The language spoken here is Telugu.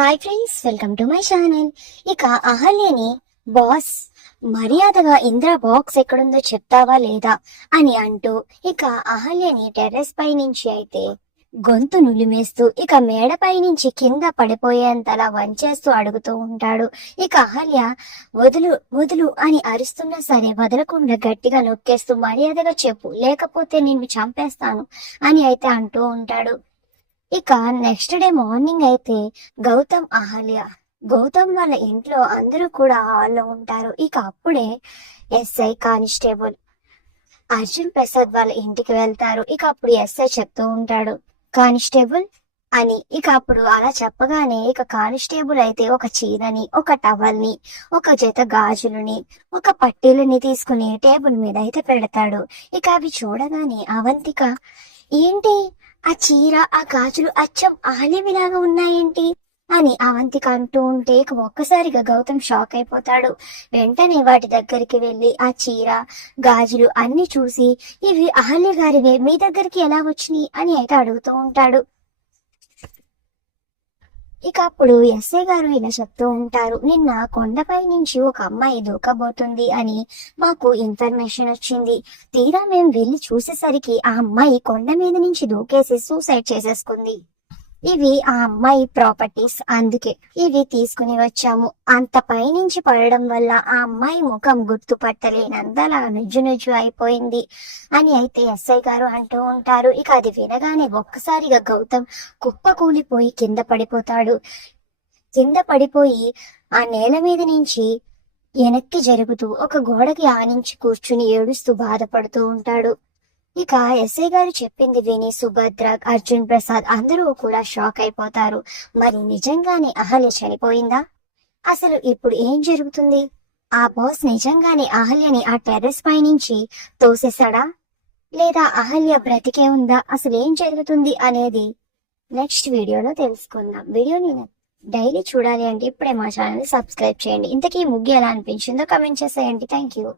Hi friends, welcome to my channel. ఇక అహల్యని బాస్ మర్యాదగా ఇంద్ర బాక్స్ ఎక్కడుందో చెప్తావా లేదా అని అంటూ ఇక అహల్యని టెర్రస్ పై నుంచి అయితే గొంతు నులిమేస్తూ ఇక మేడపై నుంచి కింద పడిపోయేంతలా వంచేస్తూ అడుగుతూ ఉంటాడు. ఇక అహల్య వదులు వదులు అని అరుస్తున్నా సరే వదలకుండా గట్టిగా నొక్కేస్తూ మర్యాదగా చెప్పు, లేకపోతే నిన్ను చంపేస్తాను అని అయితే అంటూ ఉంటాడు. ఇక నెక్స్ట్ డే మార్నింగ్ అయితే గౌతమ్ వాళ్ళ ఇంట్లో అందరూ కూడా హాల్లో ఉంటారు. ఇక అప్పుడే ఎస్ఐ కానిస్టేబుల్ అర్జున్ ప్రసాద్ వాళ్ళ ఇంటికి వెళ్తారు. ఇక అప్పుడు ఎస్ఐ చెప్తూ ఉంటాడు కానిస్టేబుల్ అని. ఇక అప్పుడు అలా చెప్పగానే ఇక కానిస్టేబుల్ అయితే ఒక చీరని, ఒక టవల్ ని, ఒక జత గాజులని, ఒక పట్టీలని తీసుకుని టేబుల్ మీద అయితే పెడతాడు. ఇక అవి చూడగానే అవంతిక, ఏంటి ఆ చీర, ఆ గాజులు అచ్చం ఆలిమిలాగా ఉన్నాయేంటి అని అవంతిక అంటూ ఉంటే ఇక ఒక్కసారిగా గౌతమ్ షాక్ అయిపోతాడు. వెంటనే వాటి దగ్గరికి వెళ్లి ఆ చీర, గాజులు అన్ని చూసి ఇవి అహల్య గారివే, మీ దగ్గరికి ఎలా వచ్చినాయి అని అయితే అడుగుతూ ఉంటాడు. ఇక అప్పుడు ఎస్ఐ గారు ఇలా చెప్తూ ఉంటారు, నిన్న కొండపై నుంచి ఒక అమ్మాయి దూకబోతుంది అని మాకు ఇన్ఫర్మేషన్ వచ్చింది. తీరా మేము వెళ్లి చూసేసరికి ఆ అమ్మాయి కొండ మీద నుంచి దూకేసి సూసైడ్ చేసేసుకుంది. ఇవి ఆ అమ్మాయి ప్రాపర్టీస్, అందుకే ఇవి తీసుకుని వచ్చాము. అంత పైనుంచి పడడం వల్ల ఆ అమ్మాయి ముఖం గుర్తుపట్టలేనంతలా నుజ్జు నుజ్జు అయిపోయింది అని అయితే ఎస్ఐ గారు అంటూ ఉంటారు. ఇక అది వినగానే ఒక్కసారిగా గౌతమ్ కుప్ప కూలిపోయి కింద పడిపోతాడు. కింద పడిపోయి ఆ నేల మీద నుంచి వెనక్కి జరుగుతూ ఒక గోడకి ఆనించి కూర్చుని ఏడుస్తూ బాధపడుతూ ఉంటాడు. ఇక ఎస్ఐ గారు చెప్పింది విని సుభద్ర, అర్జున్ ప్రసాద్ అందరూ కూడా షాక్ అయిపోతారు. మరి నిజంగానే అహల్య చనిపోయిందా? అసలు ఇప్పుడు ఏం జరుగుతుంది? ఆ బాస్ నిజంగానే అహల్యని ఆ టెర్రస్ పై నుంచి తోసేశాడా, లేదా అహల్య బ్రతికే ఉందా? అసలు ఏం జరుగుతుంది అనేది నెక్స్ట్ వీడియోలో తెలుసుకుందాం. వీడియోని డైలీ చూడాలి అంటే ఇప్పుడే మా ఛానల్ సబ్స్క్రైబ్ చేయండి. ఇంతకీ ముగ్గు ఎలా అనిపించిందో కమెంట్ చేసేయండి. Thank you.